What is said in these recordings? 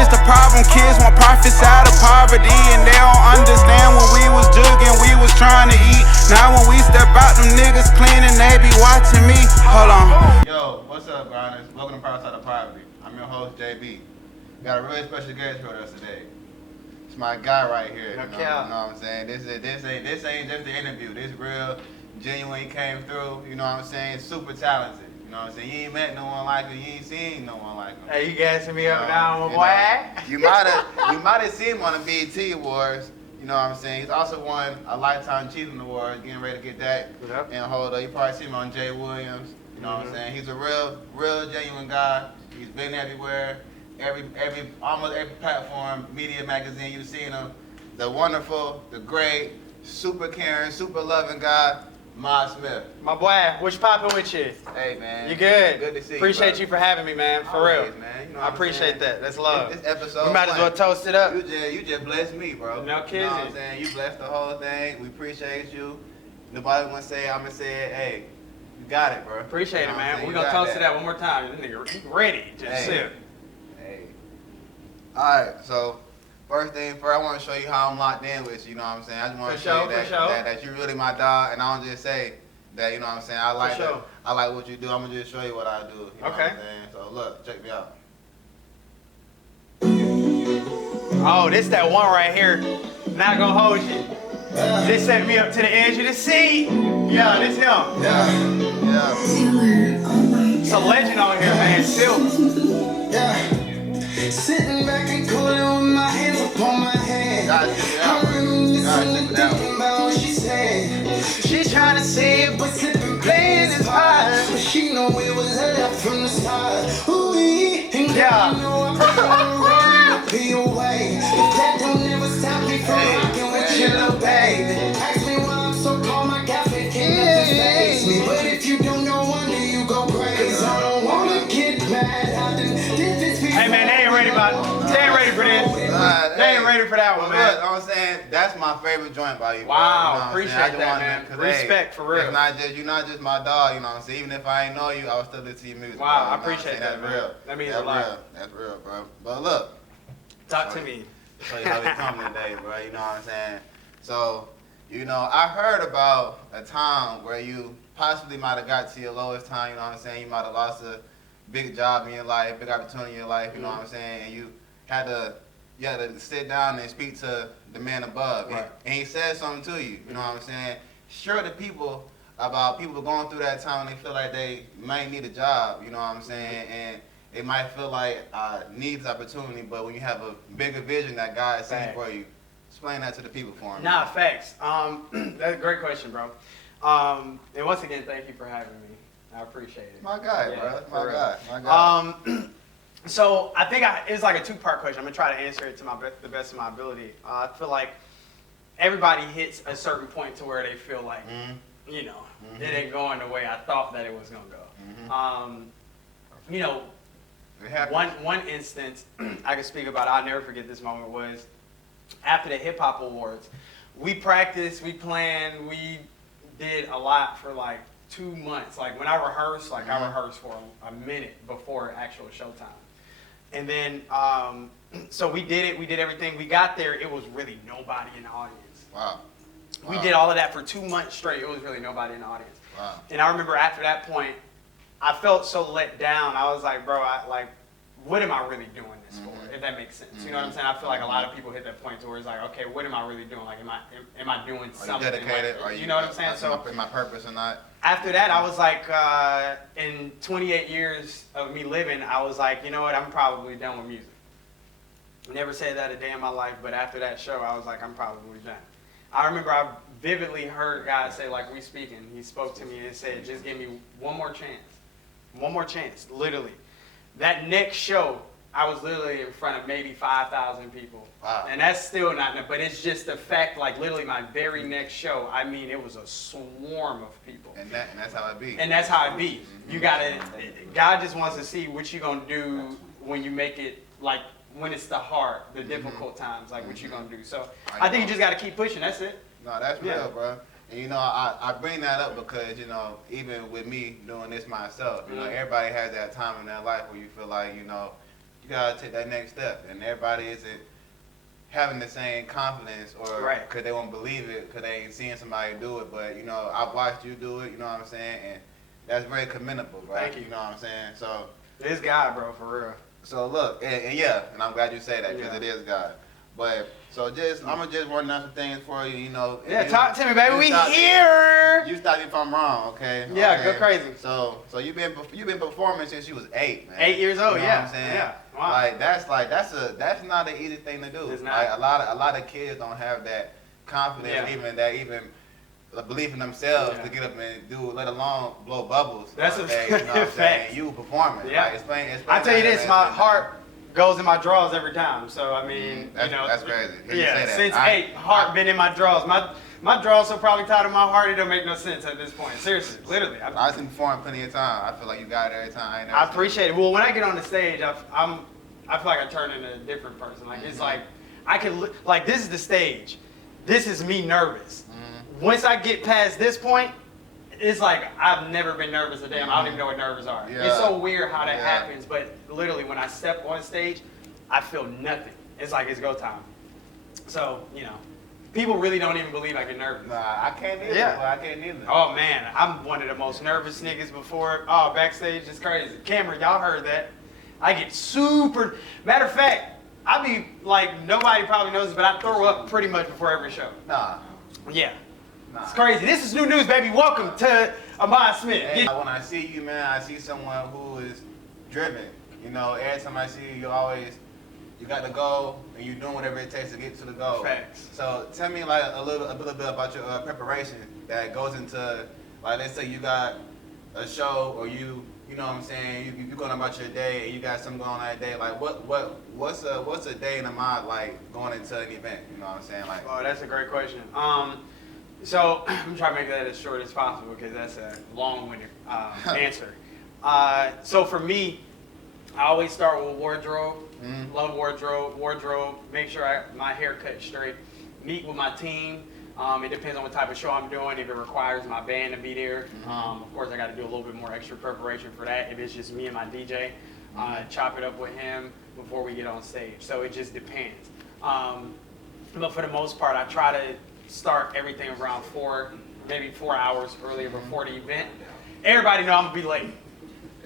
is the problem. Kids want profits out of poverty, and they don't understand when we was jugging, we was trying to eat. Now when we step out, them niggas cleaning, they be watching me. Hold on. Yo, what's up, grinders? Welcome to Power Side of Poverty. I'm your host, JB. Got a really special guest with us today. It's my guy right here. You know what I'm saying? This ain't just the interview. This real, genuine. He came through. You know what I'm saying? Super talented. You know what I'm saying? You ain't met no one like him. You ain't seen no one like him. Hey, you gassing me up now, my boy? You might have seen him on the BET Awards. You know what I'm saying? He's also won a Lifetime Achievement Award. Getting ready to get that in hold up. You probably seen him on Jay Williams. You know what I'm saying? He's a real genuine guy. He's been everywhere. Almost every platform, media, magazine, you've seen him. The wonderful, the great, super caring, super loving guy, Ahmad Smith. My boy, what's poppin' with you? Hey, man. You good? Good to see you. Appreciate you for having me, man. For Always, real. Man. You know I appreciate that. That's love. This episode, we might as well toast it up. You just blessed me, bro. No kidding. You know what I'm saying? You blessed the whole thing. We appreciate you. Nobody gonna say it. I'm gonna say it. Hey, you got it, bro. Appreciate it, man. We're gonna toast it out one more time. This nigga ready. Just sip. Alright, so first thing first, I want to show you how I'm locked in with you, you know what I'm saying? I just want to show you that you're really my dog, and I don't just say that, you know what I'm saying? I like what you do. I'm going to just show you what I do, you know what I'm saying? So look, check me out. Oh, this that one right here. Not gonna hold you. This set me up to the edge of the seat. Yeah, this him. Yeah. It's a legend on here, man. Silk. Yeah. Sitting back and cooling with my hands upon my head. I'm reminiscing the thinking about what she said. She trying to say it, but sipping playing is hard. But she know it was her from the start. Ooh, and girl, you know I'm gonna be away. If that don't never stop me from rocking with your little baby. Ask me why I'm so calm, my cafe can't nothing face me. But if you don't know, wonder you go crazy. I don't wanna get mad. I done did this before. Hey man, they ain't ready for this. They ain't ready for that one, man. Look, I'm saying that's my favorite joint by you. Wow, you know appreciate that, man. Respect for real. You're not just my dog, you know what I'm saying? Even if I ain't know you, I would still listen to your music. Wow, bro, I appreciate that, man. Real. That means a lot. That's real, bro. But look. Talk to me. Show you how we come today, bro. You know what I'm saying? So, you know, I heard about a time where you possibly might have got to your lowest time, you know what I'm saying? You might have lost a big job in your life, big opportunity in your life, you know what I'm saying? And you had to sit down and speak to the man above. Right. And he said something to you, you know what I'm saying? Share to people about people going through that time when they feel like they might need a job, you know what I'm saying? And they might feel like needs opportunity, but when you have a bigger vision that God is seeing for you, explain that to the people for me. Nah, facts. That's a great question, bro. And once again, thank you for having me. I appreciate it. My guy, bro. My guy. So I think it's like a two-part question. I'm gonna try to answer it to the best of my ability. I feel like everybody hits a certain point to where they feel like, you know, it ain't going the way I thought that it was gonna go. You know, one instance I can speak about, I'll never forget this moment, was after the Hip Hop Awards. We practiced, we planned, we did a lot for like 2 months. Like when I rehearsed, I rehearsed for a minute before actual showtime. And then, so we did it, we did everything. We got there, it was really nobody in the audience. Wow. We did all of that for 2 months straight. It was really nobody in the audience. Wow. And I remember after that point, I felt so let down. I was like, bro, what am I really doing this for? If that makes sense. You know what I'm saying? I feel like a lot of people hit that point to where it's like, okay, what am I really doing? Like, am I doing something? Are you dedicated? You know what I'm saying? So, my purpose or not? After that, I was like, in 28 years of me living, I was like, you know what? I'm probably done with music. Never said that a day in my life, but after that show, I was like, I'm probably done. I remember I vividly heard God say, like we speaking, he spoke to me and said, just give me one more chance. One more chance, literally. That next show, I was literally in front of maybe 5,000 people. Wow. And that's still not, but it's just the fact, like literally my very next show, I mean, it was a swarm of people. And that's how it be. And that's how it be. You gotta, God just wants to see what you gonna do when you make it, like when it's the hard, the difficult times, like what you gonna do. So I think you just gotta keep pushing, that's it. No, that's real, bro. And you know, I bring that up because, you know, even with me doing this myself, you know, everybody has that time in their life where you feel like, you know, gotta take that next step, and everybody isn't having the same confidence, or because they won't believe it, because they ain't seeing somebody do it. But you know, I've watched you do it. You know what I'm saying? And that's very commendable, bro. Thank you. You know what I'm saying? So this guy, bro, for real. So look, and yeah, and I'm glad you say that because it is God. But so I'm gonna just run down some things for you. You know. Yeah, talk to me, baby. We here. You stop me if I'm wrong, okay? Yeah, okay. Go crazy. So you've been performing since you was 8, man. 8 years old, you know yeah. What I'm saying? Yeah. Wow. That's not an easy thing to do. It's not. Like a lot of kids don't have that confidence, even the belief in themselves to get up and do, let alone blow bubbles. That's a day, you know what I'm saying? You performing. Yeah. Like, explain I tell you this, my man. heart goes in my drawers every time. So I mean, that's, you know, that's crazy. Yeah, since 8, heart been in my drawers. My drawers are probably tied to my heart. It don't make no sense at this point. Seriously, literally. I've been performing plenty of time. I feel like you got it every time. I appreciate it. Well, when I get on the stage, I feel like I turn into a different person. Like it's like I can like this is the stage. This is me nervous. Once I get past this point, it's like I've never been nervous a day. I don't even know what nerves are. Yeah. It's so weird how that happens, but literally when I step on stage, I feel nothing. It's like it's go time. So, you know, people really don't even believe I get nervous. Nah, I can't either. Yeah. Well, I can't either. Oh man, I'm one of the most nervous niggas before. Backstage is crazy. Cameron, y'all heard that. I get super, matter of fact, I be like, nobody probably knows this, but I throw up pretty much before every show. Nah. Yeah. Nah. It's crazy. This is new news, baby. Welcome to Ahmad Smith. Hey, when I see you, man, I see someone who is driven. You know, every time I see you, you got the goal, and you're doing whatever it takes to get to the goal. Facts. So tell me like a little bit about your preparation that goes into, like, let's say you got a show, or you know what I'm saying, you going about your day, and you got something going on that day. Like what's a day in the mind like going into an event? You know what I'm saying? Like, Oh, that's a great question. So I'm trying to make that as short as possible because that's a long-winded answer. So for me, I always start with wardrobe. Love wardrobe. Make sure my hair cut straight. Meet with my team. It depends on what type of show I'm doing. If it requires my band to be there, of course I got to do a little bit more extra preparation for that. If it's just me and my DJ, chop it up with him before we get on stage. So it just depends. But for the most part, I try to start everything around 4 hours earlier before the event. Everybody know I'm gonna be late.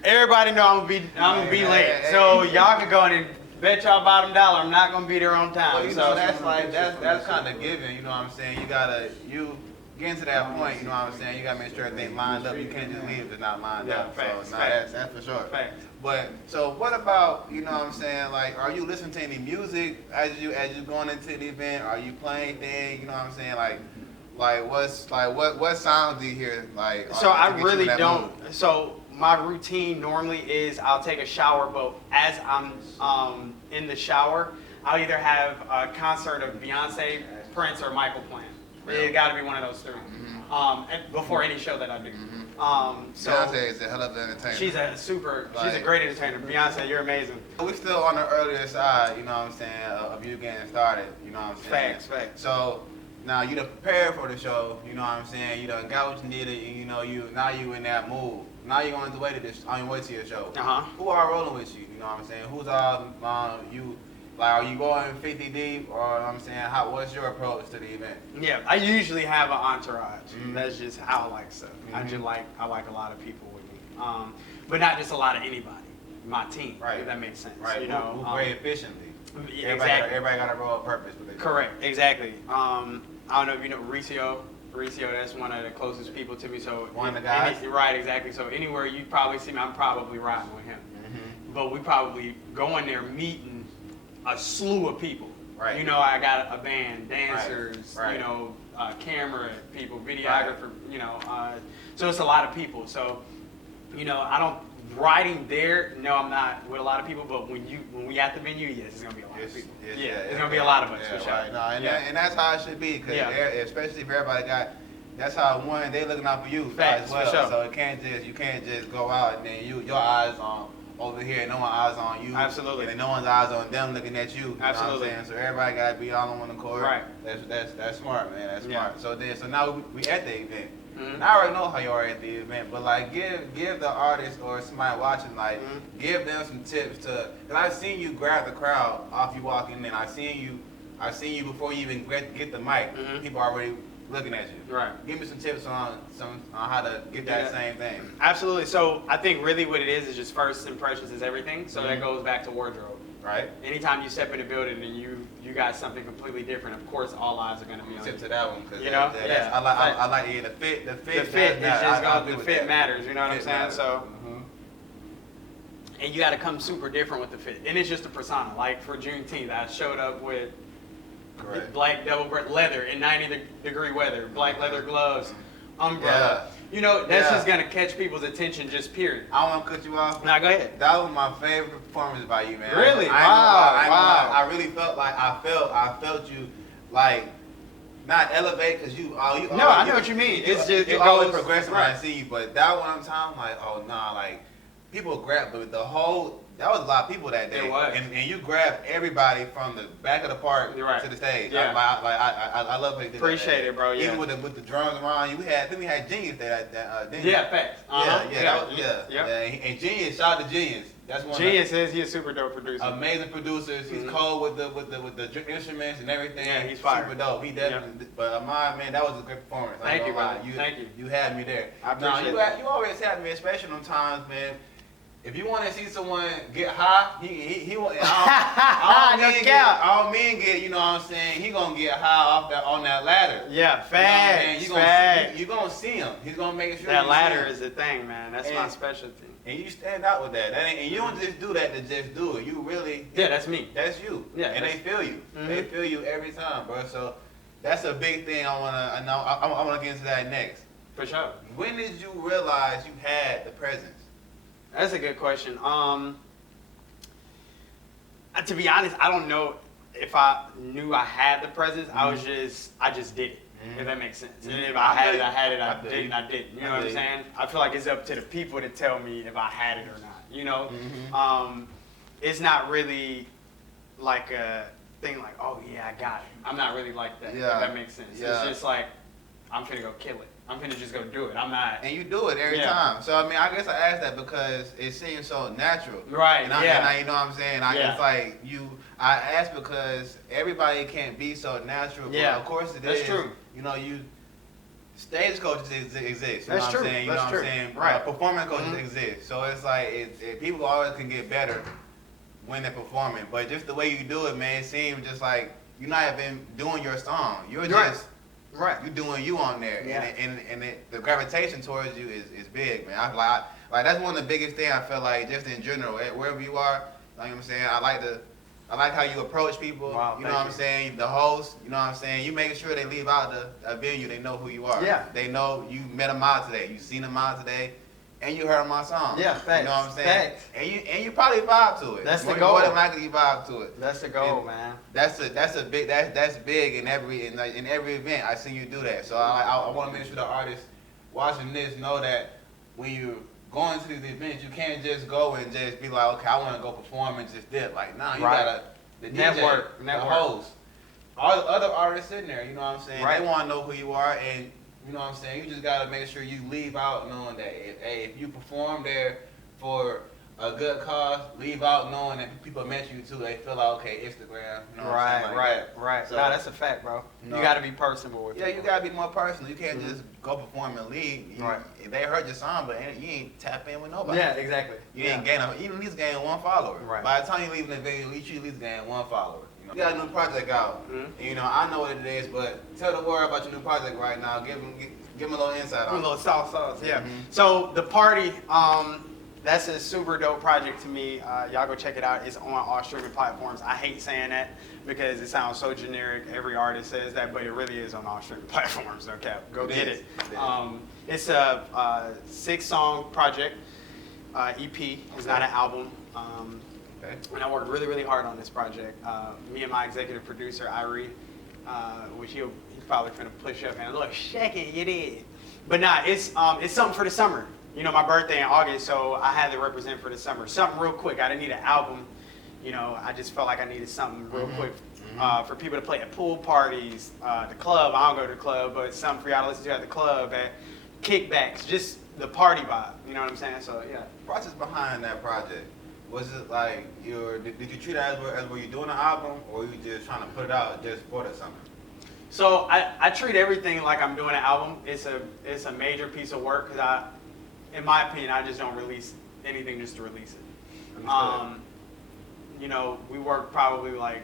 Everybody know I'm gonna be late. So y'all can go in and bet y'all bottom dollar I'm not gonna be there on time. well, you know, that's kind of given. You know what I'm saying? You getting to that point. You know what I'm saying? You gotta make sure everything lined up. You can't just leave if it's not lined up. Facts, so facts. that's for sure. Facts. But so what about, you know what I'm saying, like, are you listening to any music as you going into the event? Are you playing things? You know what I'm saying? What sounds do you hear? Like, so I really don't. So my routine normally is I'll take a shower, but as I'm in the shower, I'll either have a concert of Beyonce, Prince, or Michael playing. It got to be one of those 3. Before any show that I do. So Beyonce is a hell of an entertainer. she's a great entertainer. Beyonce, you're amazing. We still on the earlier side, you know what I'm saying, of you getting started, you know what I'm saying? Facts. So now you done prepared for the show, you know what I'm saying? You done got what you needed, and you know now you in that mood. Now you're going to wait on your way to your show. Who are rolling with you? You know what I'm saying? Who's all you? Like, are you going 50 deep, or I'm saying, what's your approach to the event? Yeah, I usually have an entourage. That's just how I like stuff. I like a lot of people with me, but not just a lot of anybody. My team, if that makes sense. Right. You know, move very efficiently. Exactly. Everybody got a role of purpose. Correct. Exactly. I don't know if you know Mauricio. That's one of the closest people to me. So one of the guys. Right. Exactly. So anywhere you probably see me, I'm probably riding with him. But we probably go in there meeting a slew of people. Right. You know, I got a band, dancers, you know, camera people, videographer, you know, so it's a lot of people. So, you know, riding there, no, I'm not with a lot of people, but when we at the venue, yes, it's gonna be a lot of people. It's gonna be a lot of us for sure. Right. No, and that's how it should be, cause especially if everybody that's how they looking out for you as well. For sure. So you can't just go out and then your eyes on over here, and no one's eyes on you. Absolutely. And then no one's eyes on them looking at you. Absolutely. You know what I'm saying? So everybody gotta be all on one accord. Right. That's smart, man. That's smart. So now we at the event. And I already know how you are at the event, but like give the artist or somebody watching, like give them some tips to. Cause I've seen you grab the crowd off you walking in. I seen you before you even get the mic. People are already looking at you. Right. Give me some tips on how to get that same thing. Absolutely. So I think really what it is just first impressions is everything. So that goes back to wardrobe. Right. Anytime you step in a building and you got something completely different, of course all eyes are going to be on you. Tip to that one, because You know? I like the fit. The fit is just the fit matters. You know what I'm saying? Matters. So. And you got to come super different with the fit. And it's just a persona. Like for Juneteenth, I showed up with black double leather in 90-degree weather, black leather gloves, umbrella. You know, that's just going to catch people's attention, just period. I want to cut you off. Now, go ahead. That was my favorite performance by you, man. Really? Wow. I really felt like I felt you like not elevate because you. No, I know what you mean. It's just you always progressing when I see you, but that one time, like, oh nah, like people grab, but the whole. That was a lot of people that day. It was. And you grabbed everybody from the back of the park to the stage. Yeah. I love how you did Appreciate that. it, bro. Yeah. Even with the drums around you, I think we had Genius there. Didn't Yeah, facts. And Genius, shout out to Genius. That's one. Genius is he's a super dope producer. Amazing producers. He's cold with the instruments and everything. Yeah, he's fire. Super dope. He definitely. But Ahmad, man, that was a great performance. Thank you, man. Thank you. You had me there. I appreciate it. You always have me, especially on times, man. If you want to see someone get high, he want all men get, you know what I'm saying, he gonna get high on that ladder. Yeah, facts. You gonna see him. He's gonna make sure that ladder is the thing, man. That's my specialty. And you stand out with that. And you don't just do that to just do it. You really that's me. That's you. Yeah, and they feel you. They feel you every time, bro. So that's a big thing. I wanna get into that next. For sure. When did you realize you had the presence? That's a good question. To be honest, I don't know if I knew I had the presence. I just did it. If that makes sense. And if I had it, I didn't. You know what I'm saying? I feel like it's up to the people to tell me if I had it or not. You know, it's not really like a thing like, oh yeah, I got it. I'm not really like that. Yeah. If that makes sense. Yeah. It's just like I'm finna go kill it. I'm finna just go do it. I'm not. And you do it every time. So, I mean, I guess I asked that because it seems so natural. Right, and I, you know what I'm saying? It's like I asked because everybody can't be so natural. But of course it is. That's true. You know, stage coaches exist. You That's know true. what I'm saying? You That's know true. what I'm saying? Right. Performance coaches exist. So it's like, people always can get better when they're performing. But just the way you do it, man, it seems just like you're not even doing your song. You're just... Right. You doing you on there, and the gravitation towards you is big, man. Like that's one of the biggest things I feel like just in general, wherever you are. Like I'm saying, I like how you approach people. Wow, you know what I'm saying? The host, you know what I'm saying? You make sure they leave out the venue, they know who you are. Yeah. They know you met them out today, you seen them out today, and you heard my song. Yeah, facts. You know what I'm saying? Facts. And you probably vibe to it. That's the goal. More than likely you vibe to it. That's the goal, man. That's big in every event. I see you do that. So I want to make sure the artists watching this know that when you're going to these events, you can't just go and just be like, okay, I want to go perform and just dip. Like, nah, you gotta the DJ, network, the host, all the other artists in there. You know what I'm saying? Right. They want to know who you are, and you know what I'm saying. You just gotta make sure you leave out knowing that if you perform there for a good cause, leave out knowing that people met you too. They feel like, okay, Instagram. You know what I'm saying? Right. So, no, that's a fact, bro. You gotta be personable with you gotta be more personal. You can't just go perform and leave. They heard your song, but you ain't tap in with nobody. Yeah, exactly. You ain't gain. You at least gain one follower. Right. By the time you leave the venue, you at least gain one follower. You got a new project out. And, you know, I know what it is, but tell the world about your new project right now. Give them a little insight on it. A little sauce, yeah. So the party, that's a super dope project to me. Y'all go check it out. It's on all streaming platforms. I hate saying that because it sounds so generic. Every artist says that, but it really is on all streaming platforms. No cap. Go get it. It's a 6-song project. EP. It's not an album. And I worked really, really hard on this project. Me and my executive producer, Irie, which he's probably finna push up and look, shake it, you did. But nah, it's something for the summer. You know, my birthday in August, so I had to represent for the summer. Something real quick. I didn't need an album. You know, I just felt like I needed something real quick for people to play at pool parties, the club. I don't go to the club, but something for y'all to listen to at the club, at kickbacks, just the party vibe. You know what I'm saying? So yeah. Process behind that project. Was it like did you treat it as were you doing an album, or were you just trying to put it out just for the summer? So I treat everything like I'm doing an album. It's a major piece of work because in my opinion, I just don't release anything just to release it. You know, we work probably like,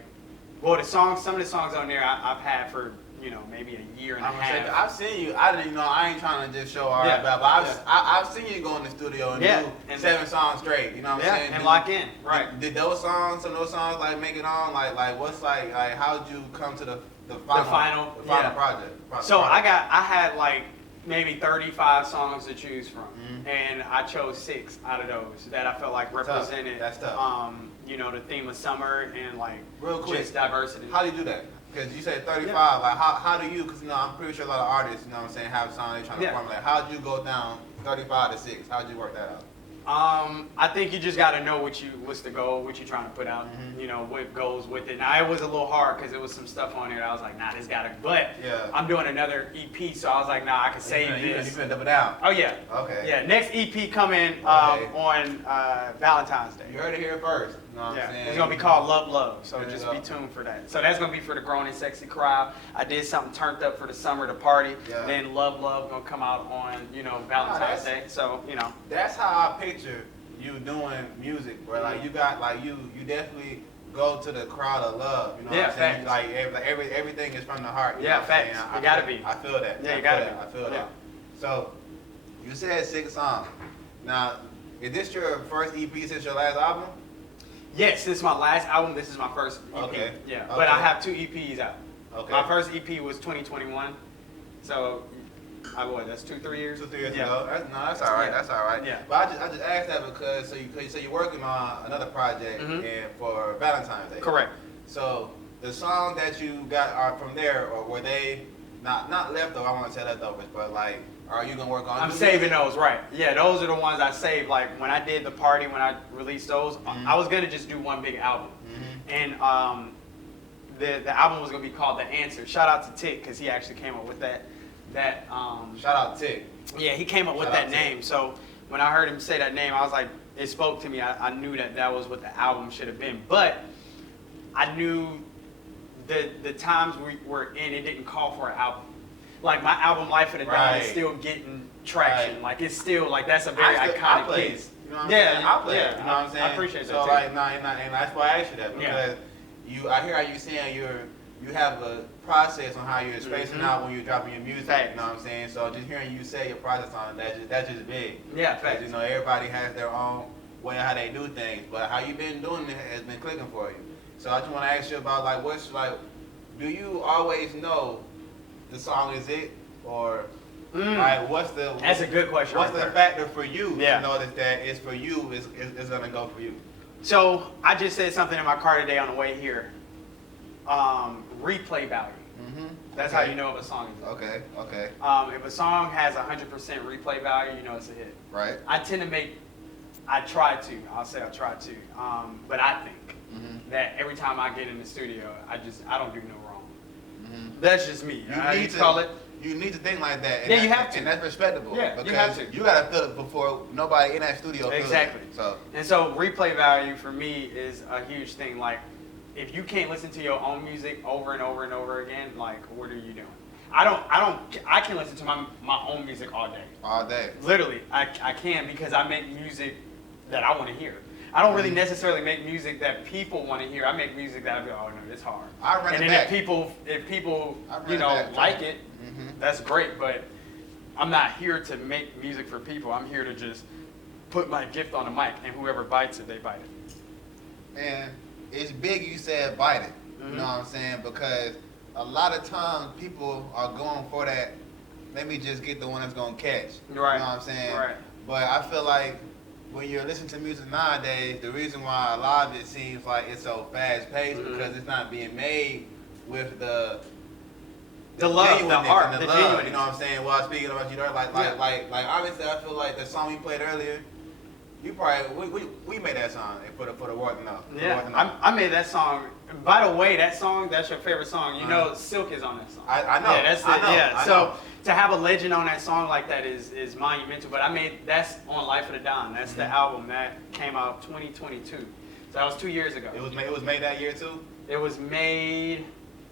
well, some of the songs on there I've had for, you know, maybe a year and a half. I've seen you. I didn't know. I ain't trying to just show all that, but I've seen you go in the studio and do 7 songs straight. You know what I'm saying? And lock in. Right. Did some of those songs like make it on? Like what's like how'd you come to the final project? So I had like maybe 35 songs to choose from, and I chose 6 out of those that I felt like represented. That's tough. You know, the theme of summer and like real quick, just diversity. How do you do that? Because you said 35. Like how do you? Because you know I'm pretty sure a lot of artists, you know what I'm saying, have a song they trying to formulate. How'd you go down 35 to 6? How'd you work that out? I think you just got to know what's the goal, what you're trying to put out, you know, what goes with it. Now, it was a little hard because there was some stuff on there that I was like, nah, this got to, but I'm doing another EP, so I was like, nah, I can save this. You finna double down? Oh, yeah. Okay. Yeah, next EP coming on Valentine's Day. You heard it here first. You know what I'm saying? It's going to be called Love Love, so just be tuned for that. So that's going to be for the grown and sexy crowd. I did something turned up for the summer to party. Yeah. Then Love Love going to come out on, you know, Valentine's Day. So, you know. That's how I picture you doing music, bro. Like you got, like you definitely go to the crowd of love. You know what I'm saying? Like everything is from the heart. Yeah, facts. You gotta be. I feel that. Yeah, you gotta be. I feel that. So you said 6 songs. Now, is this your first EP since your last album? Yes, this is my last album. This is my first EP. Okay. Yeah, but I have 2 EPs out. Okay. My first EP was 2021. So. That's 2-3 years. 2-3 years ago. That's all right. That's all right. Yeah. But I just asked that because so you're working on another project and for Valentine's Day. Correct. So the songs that you got are from there, or were they not leftovers? I want to say leftovers, but like, are you gonna work on? I'm saving those, right? Yeah, those are the ones I saved. Like when I did the party, when I released those, I was gonna just do one big album, and the album was gonna be called The Answer. Shout out to Tick because he actually came up with that. Shout out Tick. Yeah, he came up with that name. So when I heard him say that name, I was like, it spoke to me. I knew that was what the album should have been. But I knew the times we were in, it didn't call for an album. Like my album Life of the Dawn is still getting traction. Right. Like it's still like that's a very iconic piece. You know what I'm saying? I play it. You know what I'm saying? I appreciate that. So like, and that's why I asked you that because I hear how you saying you have a process on how you're spacing out when you're dropping your music. You know what I'm saying? So just hearing you say your process on it, that's just big. Yeah, facts. You know, everybody has their own way of how they do things, but how you been doing it has been clicking for you. So I just want to ask you about like do you always know the song is it, or like That's a good question. What's the factor for you to know that it's for you? It's gonna go for you. So I just said something in my car today on the way here. Replay value. That's how you know if a song is okay. If a song has 100% replay value, you know it's a hit. Right. I try to. But I think that every time I get in the studio, I don't do no wrong. That's just me. You need to think like that. You have to. And that's respectable. Yeah, because you have to. You gotta feel it before nobody in that studio feels exactly. it. So replay value for me is a huge thing. Like, if you can't listen to your own music over and over and over again, like, what are you doing? I can listen to my own music all day. All day. Literally, I can because I make music that I want to hear. I don't really necessarily make music that people want to hear. I make music that I go, oh no, it's hard. If people like it, that's great. But I'm not here to make music for people. I'm here to just put my gift on the mic, and whoever bites it, they bite it. And it's big you said bite it. You know what I'm saying? Because a lot of times people are going for that, let me just get the one that's going to catch. Right. You know what I'm saying? Right. But I feel like when you're listening to music nowadays, the reason why a lot of it seems like it's so fast paced because it's not being made with the love, the heart, and the love. You know what I'm saying? While speaking about you there, like obviously I feel like the song you played earlier, you probably we made that song and for the working out. Yeah, I made that song By the way, that song, that's your favorite song. You know, Silk is on that song. I know. Yeah, that's it. I know, Yeah. I So know. to have a legend on that song like that is monumental. But that's on Life of the Don. That's the album that came out 2022. So that was 2 years ago. It was made that year too? It was made.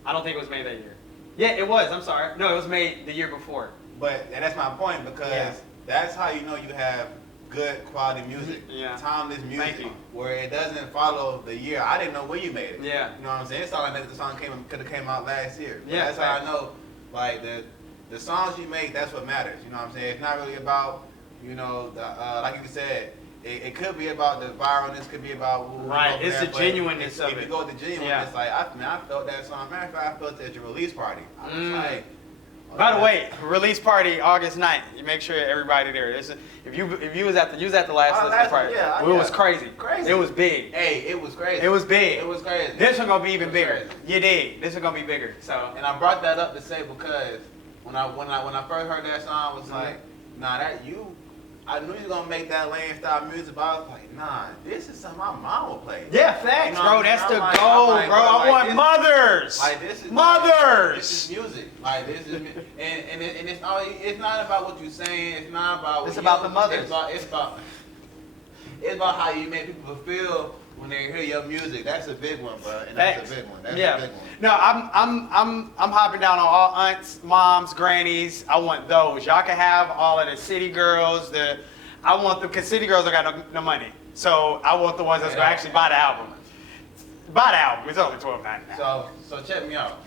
I don't think it was made that year. Yeah, it was. I'm sorry. No, it was made the year before. And that's my point, because that's how you know you have good quality music. Yeah. Timeless music. Thank you. Where it doesn't follow the year. I didn't know when you made it. Yeah. You know what I'm saying? It's not like the song could have came out last year. But Yeah, that's how I know, like, the songs you make, that's what matters. You know what I'm saying? It's not really about, you know, like you said, it could be about the viralness, could be about Right, it's the genuineness of it. If you go with the genuineness, like, I felt that song. Matter of fact, I felt it at your release party. I was like, by the way, release party August 9th. You make sure everybody there. If you was at the last listening party, it was crazy. It was big. Hey, it was crazy. It was big. It was crazy. This one gonna be even bigger. Crazy. You dig? This one gonna be bigger. So. And I brought that up to say because when I first heard that song, I was like, nah, I knew you were gonna make that lane style music, but I was like, nah, this is something my mom would play. Yeah, facts, You know bro. what That's I'm the like, goal, I'm like, bro. I want this- mothers. Like this is mothers. This is music. Like this is, and it's not about what you're saying. It's not about. It's about the mothers. It's about how you make people feel when they hear your music. That's a big one, bro. And that's a big one. That's a big one. No, I'm hopping down on all aunts, moms, grannies. I want those. Y'all can have all of the city girls. I want them because city girls don't got no money. So I want the ones that's gonna actually buy the album. Buy the album. It's only $12.99. So check me out.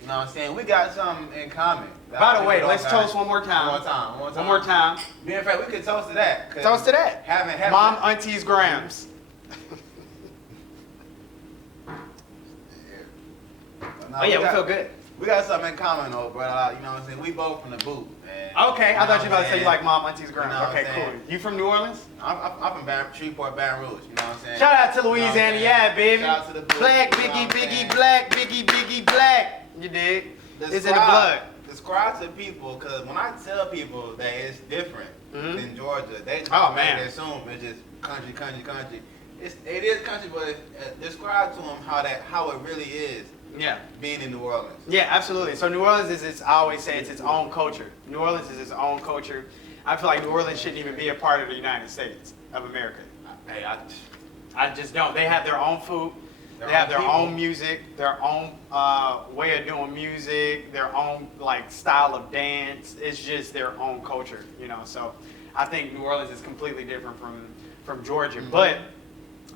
You know what I'm saying? We got something in common. By the way, let's toast one more time. One more time. In fact, we could toast to that. Toast to that. Having Mom, aunties, grams. Oh yeah, we feel good. We got something in common though, bro. You know what I'm saying? We both from the boot. Okay, I thought you were about to say you like Mom, aunties, grams. You know Okay, cool. You from New Orleans? I'm from Shreveport, Baton Rouge. You know what I'm saying? Shout out to Louisiana, yeah, baby. Shout out to the boot. Black, You know what I'm Biggie, saying? Black, Biggie, Black. You dig? It's in the blood. Describe to people, because when I tell people that it's different than Georgia, they just assume it's just country. It is country, but describe to them how it really is. Yeah. Being in New Orleans. Yeah, absolutely. So New Orleans I always say it's its own culture. New Orleans is its own culture. I feel like New Orleans shouldn't even be a part of the United States of America. Hey, I just don't. They have their own food. They have their own music, their own way of doing music, their own like style of dance. It's just their own culture, you know. So I think New Orleans is completely different from Georgia. But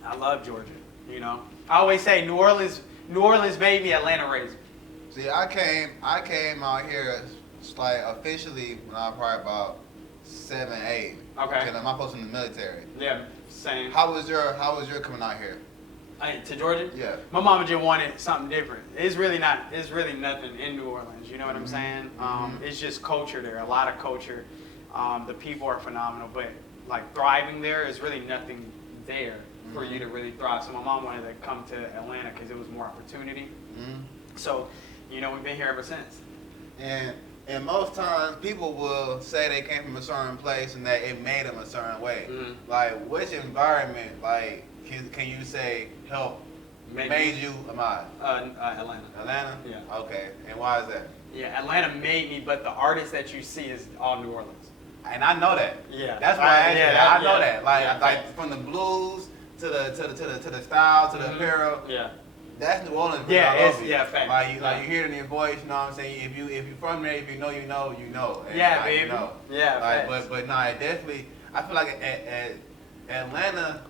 I love Georgia, you know. I always say New Orleans made me, Atlanta raised me. See, I came out here like officially when I was probably about 7, 8. Okay. Because I'm supposed to in the military. Yeah, same. How was your coming out here? To Georgia? Yeah. My mama just wanted something different. It's really nothing in New Orleans. You know what I'm saying? It's just culture there, a lot of culture. The people are phenomenal, but like thriving there is really nothing there for you to really thrive. So my mom wanted to come to Atlanta because it was more opportunity. So, you know, we've been here ever since. And most times people will say they came from a certain place and that it made them a certain way. Like, which environment, like, can you say made you Ahmad? Atlanta. Atlanta? Yeah. Okay. And why is that? Yeah, Atlanta made me, but the artists that you see is all New Orleans. And I know that. Yeah. That's why I asked you that. I know that. Yeah, like from the blues to the style to the apparel. Yeah. That's New Orleans. Yeah, Like fact. you hear it in your voice, you know what I'm saying? If you're from there, if you know, you know, you know. And Yeah, like, baby. You know. Yeah, like, but no, it definitely. I feel like at Atlanta,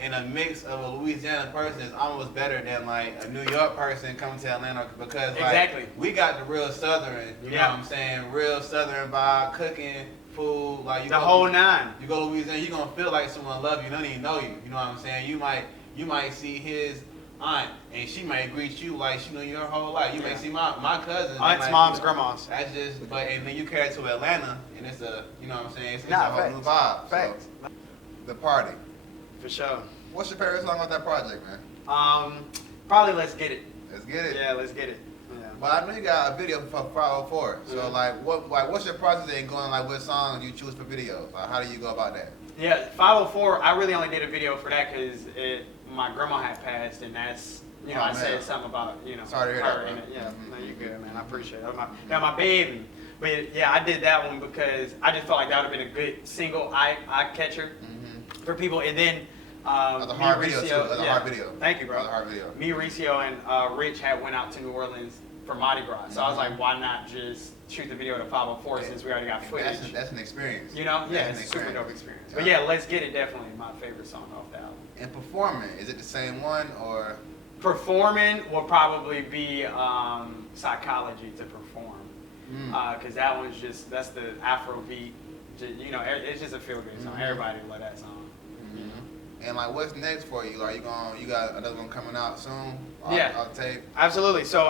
in a mix of a Louisiana person, is almost better than like a New York person coming to Atlanta because like we got the real Southern. You know what I'm saying? Real Southern vibe, cooking, food, like the whole nine. You go to Louisiana, you're gonna feel like someone love you, don't even know you. You know what I'm saying? You might see his aunt and she might greet you like she knew you her whole life. You may see my cousins. Aunts, moms, grandmas. That's just and then you carry it to Atlanta and it's a you know what I'm saying, it's a whole new vibe. Facts. So, the party. For sure. What's your favorite song on that project, man? Probably Let's Get It. Let's get it. Yeah, Let's Get It. Yeah. But I know you got a video for 504. So what's your process in going like what songs you choose for videos? Like how do you go about that? Yeah, 504. I really only did a video for that because my grandma had passed, and that's, you know, Oh, I man. said something about, you know, Sorry to hear her that, in bro. it. Yeah, Mhm. no, you good, man. I appreciate it. That my baby. But yeah, I did that one because I just felt like that would have been a good single eye catcher for people. And then That's a hard video, too. That's a yeah. hard video. Thank you, bro. That's a hard video. Me, Ricio, and Rich had went out to New Orleans for Mardi Gras. So I was like, why not just shoot the video to 504 since we already got footage? That's an experience. You know? Yeah, That's it's a an super dope experience. But Yeah. yeah, Let's Get It definitely my favorite song off the album. And performing, is it the same one or? Performing will probably be Psychology to perform. Because that one's just, that's the Afro beat. You know, it's just a feel good song. Everybody love that song. And like, what's next for you? Like, you got another one coming out soon? Yeah. I'll tape. Absolutely. So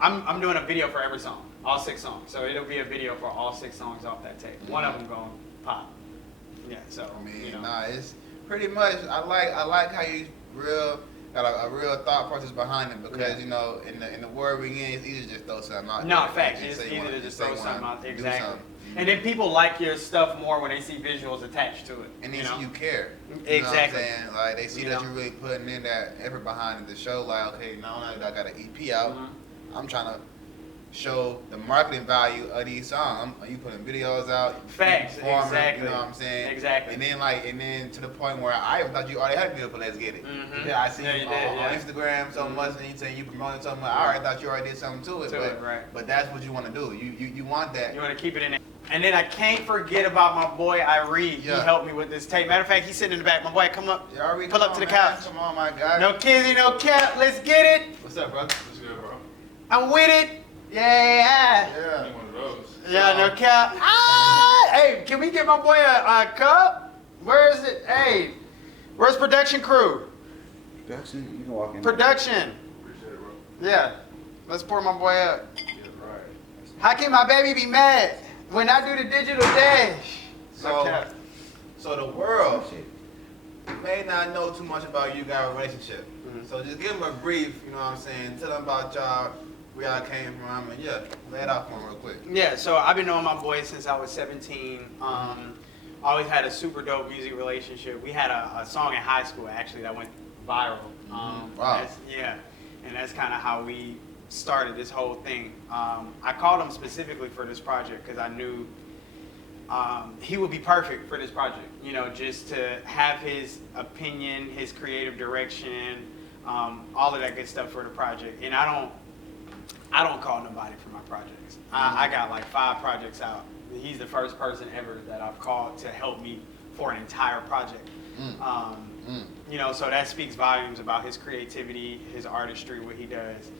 I'm doing a video for every song, all 6 songs. So it'll be a video for all 6 songs off that tape. One of them going pop. Yeah. So I mean, you know. nah, it's pretty much. I like how you got a real thought process behind it because Yeah. you know in the world we in, it's easy to just throw something out. No, there. facts. You It's say you easy wanna- to you just say throw you wanna something out. do Exactly. something. And then people like your stuff more when they see visuals attached to it. And they you see know? you care. Exactly. You know what I'm saying? Like they see You that know? you're really putting in that effort behind the show. Like, okay, now that I got an EP out, I'm trying to show the marketing value of these songs. You putting videos out, you Facts, performing, exactly. You know what I'm saying? Exactly. And then to the point where I even thought you already had a video for Let's Get It. Yeah, I see Yeah, you you on, did, on yeah. Instagram so much, and you saying you promoting so much. I already thought you already did something to it, but that's what you want to do. You want that. You want to keep it in there. And then I can't forget about my boy Irie. Yeah. He helped me with this tape. Matter of fact, he's sitting in the back. My boy, come up. Yeah, Ari, Pull come up to on, the man. couch. Come on, my guy. No kizzy, no cap. Let's get it. What's up, bro? What's good, bro? I'm with it. Yeah. Yeah. One of those. Yeah, no cap. Ah! Hey, can we get my boy a cup? Where is it? Hey, where's production crew? Production, you can walk in. Production. Appreciate it, bro. Yeah. Let's pour my boy up. Yeah, right. How can my baby be mad when I do the digital dash? No cap. So the world may not know too much about you guys' relationship. So just give them a brief, you know what I'm saying? Tell them about y'all, where y'all came from, and yeah, lay it out for them real quick. Yeah, so I've been knowing my boy since I was 17. Always had a super dope music relationship. We had a song in high school actually that went viral. Wow. And that's kind of how we started this whole thing. I called him specifically for this project because I knew he would be perfect for this project. You know, just to have his opinion, his creative direction, all of that good stuff for the project. And I don't call nobody for my projects. I got like 5 projects out. He's the first person ever that I've called to help me for an entire project. You know, so that speaks volumes about his creativity, his artistry, what he does.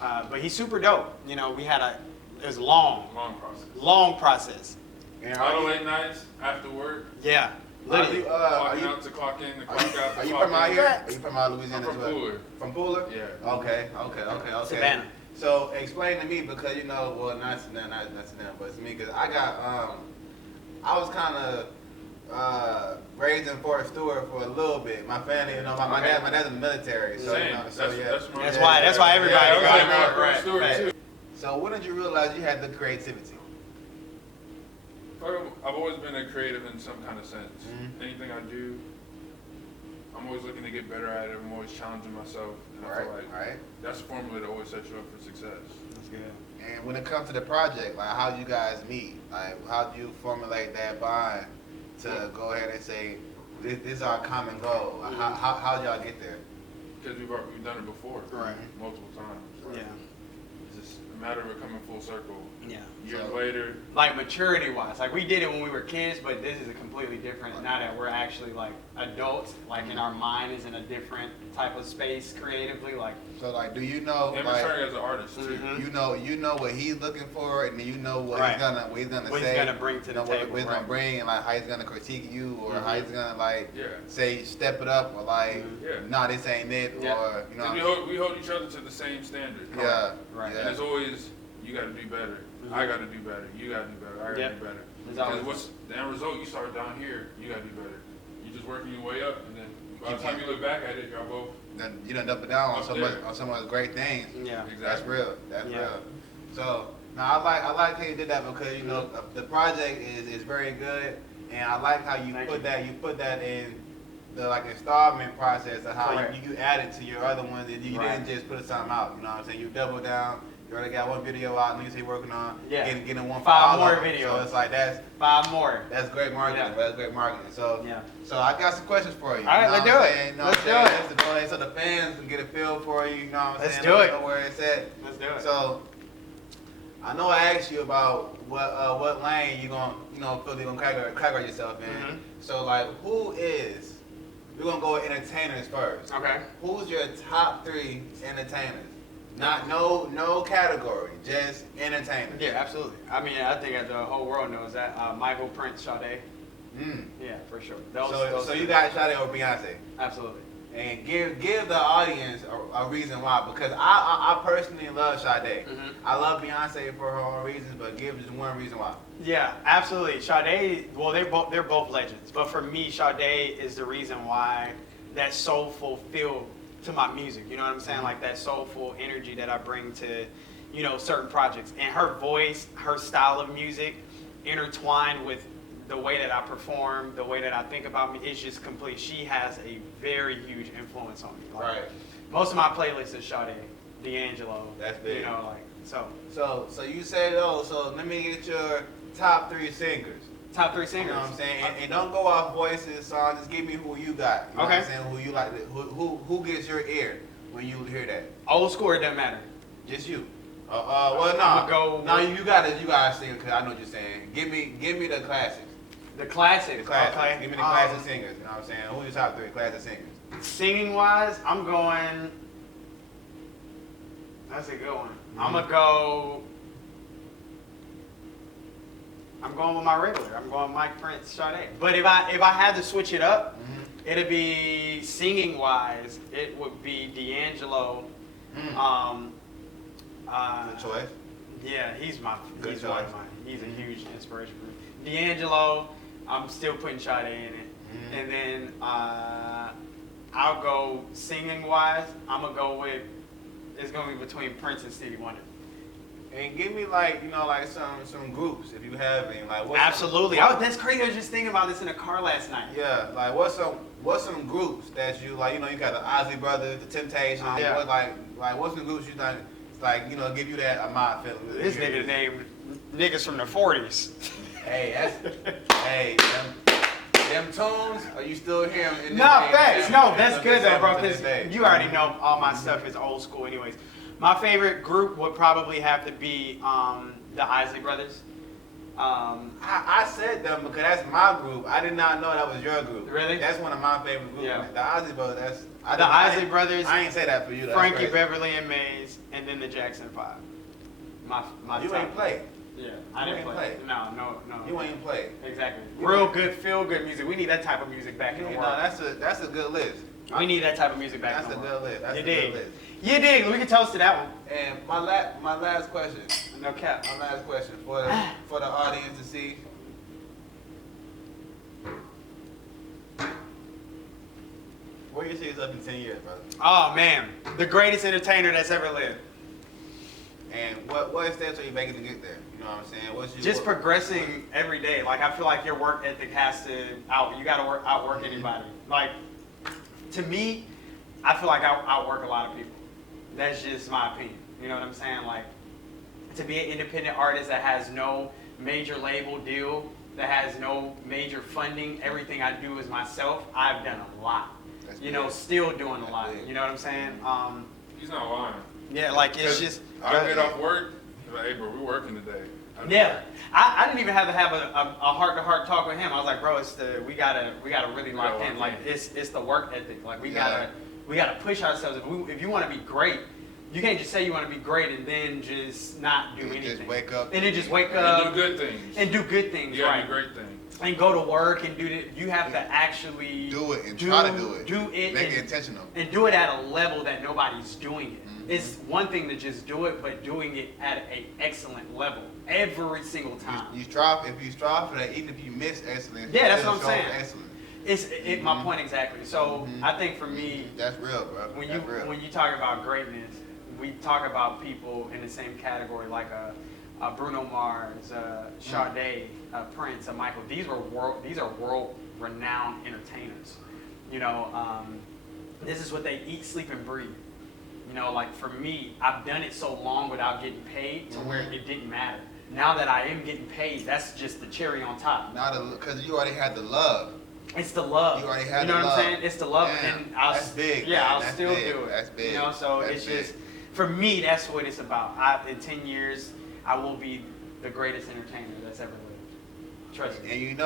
But he's super dope. You know, it was Long process. long process. And A lot of late nights after work. Yeah, Are literally. you, Clocking out to clock in, to clock out to are you clock from out in. here? Are you from out of Louisiana I'm from as well? Pooler. From Pooler? Yeah. Okay. Savannah. So explain to me because you know, well, not to them, but to me because I was kind of raised in Fort Stewart for a little bit. My family, you know, my dad's in the military, so Same. you know, so yeah. That's why everybody Yeah, got I was it. like, Stewart, Right. too. So when did you realize you had the creativity? I've always been a creative in some kind of sense. Mhm. Anything I do, I'm always looking to get better at it. I'm always challenging myself. And I feel like Right. that's a formula that always sets you up for success. That's good. And when it comes to the project, like how do you guys meet? Like how do you formulate that bond to go ahead and say, this is our common goal? Like, how did y'all get there? Because we've done it before. Right. Multiple times. Like, Yeah. It's just a matter of it coming full circle. Yeah. Years So- later, Like maturity wise, like we did it when we were kids, but this is a completely different. Now that we're actually like adults, like in our mind is in a different type of space creatively. Like So like, do you know and like maturing as an artist too. Mhm. you know what he's looking for, and then you know what Right. he's gonna what say, he's gonna bring to you the know, table. what he's right. gonna bring, and like how he's gonna critique you, or how Mhm. he's gonna like Yeah. say step it up, or like Yeah. nah, this ain't it, Yeah. or you know. 'Cause we hold each other to the same standard. Yeah. Right. Yeah. And it's always, you gotta do better. Mhm. I gotta do better. You gotta do better. I gotta Yep. do better. There's Because always- what's the end result? You start down here. You gotta do better. You just working your way up, and then by the Keep time going. you look back at it, y'all both Then you done double down on Up so there. much on some of the great things. Yeah. exactly. That's real. That's Yeah. real. So now I like how you did that because you know the project is very good, and I like how you Thank put you. that in the installment process of how Correct. you added to your other ones, and you Right. didn't just put something out. You know what I'm saying? You double down. You already got one video out, niggas he working on. Yeah. Getting one for 5 all more of them. videos. So it's like that's 5 more. great marketing. Yeah. That's great marketing. So Yeah. so I got some questions for you. All right, you know let's what do I'm it. saying? You know Let's what do I'm it. saying? Let's go ahead so the fans can get a feel for you. You know what I'm Let's saying? do Let it. them know where it's at. Let's do it. So I know I asked you about what lane you gonna feel you gonna categorize yourself in. Mhm. So like we're gonna go with entertainers first. Okay. Who's your top 3 entertainers? Not no category, just entertainers. Yeah, absolutely. I mean, I think the whole world knows that. Michael, Prince, Sade. Yeah, for sure. Those So you two. got Sade or Beyonce? Absolutely. And give the audience a reason why, because I personally love Sade. Mhm. I love Beyonce for her own reasons, but give just one reason why. Yeah, absolutely. Sade, well, they're both legends, but for me, Sade is the reason why that soulful feel to my music. You know what I'm saying? Like that soulful energy that I bring to, certain projects, and her voice, her style of music, intertwined with the way that I perform, the way that I think about me, it's just complete. She has a very huge influence on me. Like, Right. Most of my playlists is Sade, D'Angelo. That's big. So. So you say those. So let me get your top 3 singers. Top 3 You singers. know what I'm saying? And don't go off voices, songs. Just give me who you got. You know what I'm Okay. saying? Who you like? Who gets your ear when you hear that? Old school, it doesn't matter. Just you. Well, no. I'ma go No, with- you gotta sing because I know what you're saying. Give me the classics. The classics. The classics. Okay. Give me the classic singers. You know what I'm saying? Who your top 3 classic singers? Singing wise, I'm going. That's a good one. I'm going with my regular. I'm going Mike, Prince, Sade. But if I had to switch it up, it'd be singing wise. It would be D'Angelo. Good choice. Yeah, he's one Good of choice. mine. He's a huge inspiration for me. D'Angelo, I'm still putting Sade in it. And then I'll go singing wise. I'm gonna go with, it's gonna be between Prince and Stevie Wonder. And give me some groups if you have any. Like Absolutely. That's crazy. I was just thinking about this in a car last night. Yeah, like what's some groups that you like? You got the Ozzy Brothers, the Temptations. Yeah. What's some groups you give you that Ahmad feeling? This nigga named niggas from the 40s. Hey, them tunes. Are you still hearing? In this No, day? facts. No, that's Them good though, bro, songs in because this day. you already know all my stuff is old school anyways. My favorite group would probably have to be the Isley Brothers. I said them because that's my group. I did not know that was your group. Really? That's one of my favorite groups. Yeah. The Ozzy Brothers. The Isley Brothers, I ain't say that for you. That's Frankie crazy. Beverly and Mays, and then the Jackson 5. My You top. ain't play. Yeah, I You didn't ain't play. play. No. You ain't play. Exactly. You Real ain't- good, feel good music. We need that type of music back in the world. That's a good list. We need that type of music back That's in a the good world. list. That's You a dig? good list. You dig? We can toast to that one. And my last question. No cap. My last question for the audience to see. Where you see yourself in 10 years, brother? Oh man, the greatest entertainer that's ever lived. And what steps are you making to get there? You know what I'm saying? What's your, Just progressing every day. Like I feel like your work ethic has to you gotta outwork anybody. Like to me, I feel like I outwork a lot of people. That's just my opinion. You know what I'm saying? Like to be an independent artist that has no major label deal, that has no major funding, everything I do is myself. I've done a lot. That's big. Still doing a That's lot. big. You know what I'm saying? He's not lying. Yeah, like it's 'Cause just. I get off work. I'm like, hey, bro, we working today. Yeah, I didn't even have to have a heart-to-heart talk with him. I was like, bro, we gotta really lock in. Like it's the work ethic. Like we gotta push ourselves. If you want to be great, you can't just say you want to be great and then just not do anything. Just wake up. And then just wake And up do good things. and do good things, You gotta right? do great things. And go to work and do it. You have to actually Do it and try to do it. Do it Make and, it intentional. and do it at a level that nobody's doing it. Mhm. It's one thing to just do it, but doing it at an excellent level every single time. If you strive for that, even if you miss excellence. Yeah, that's still what I'm show saying. Excellence. My point exactly. So Mhm. I think for me, That's real, bro. That's real. when you talk about greatness, we talk about people in the same category like a Bruno Mars, Sade, Prince, Michael. These are world renowned entertainers. This is what they eat, sleep, and breathe. Like for me, I've done it so long without getting paid to where it didn't matter. Now that I am getting paid, that's just the cherry on top. Because you already had the love. It's the love. You already had the love. You know what I'm saying? It's the love. Damn, And that's big. Yeah, man. I'll That's still big. do it. That's big. So That's it's big. just, for me, that's what it's about. In 10 years, I will be the greatest entertainer that's ever lived. Trust me. And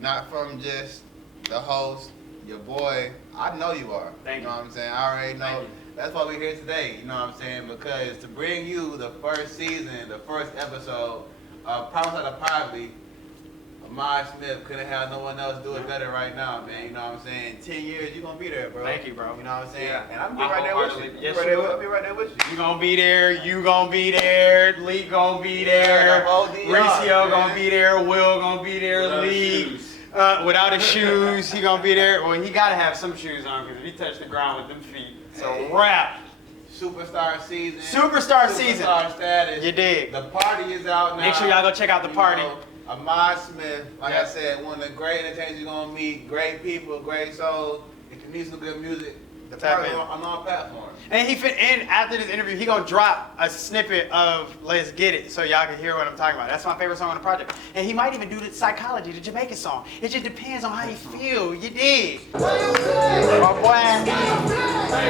not from just the host, your boy, I know you are. Thank you. You know what I'm saying? I already know. Thank you. That's why we're here today, you know what I'm saying? Because to bring you the first season, the first episode of Promise Out of Poverty, Ahmad Smith couldn't have no one else do it better right now, man. You know what I'm saying? 10 years, you're going to be there, bro. Thank you, bro. You know what I'm saying? Yeah. And I'm going to be right there with you. Yes, I'll be right there with you. You gonna be there, you gonna be there, Lee gonna be there, Recio gonna be there, Will gonna be there, Lee. Without his shoes, he gonna be there. Well, he gotta have some shoes on because if he touched the ground with them feet, so rap. Superstar season. Superstar season. Superstar status. You dig. The party is out now. Make sure y'all go check out the party. Ahmad Smith, like I said, one of the great entertainers you're gonna meet, great people, great souls. If you need some good music, the party on all platforms. And and after this interview, he gonna drop a snippet of "Let's Get It" so y'all can hear what I'm talking about. That's my favorite song on the project. And he might even do the Psychology, the Jamaican song. It just depends on how you feel. You dig? My boy.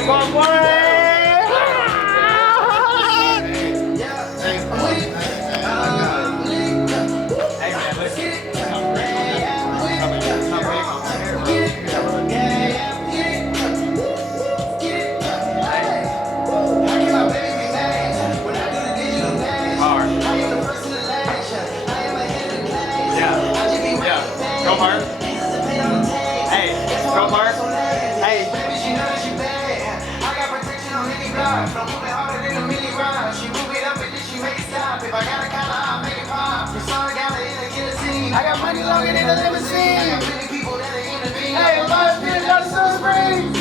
My boy. I got money longer than a limousine. Hey, my spin got some spring.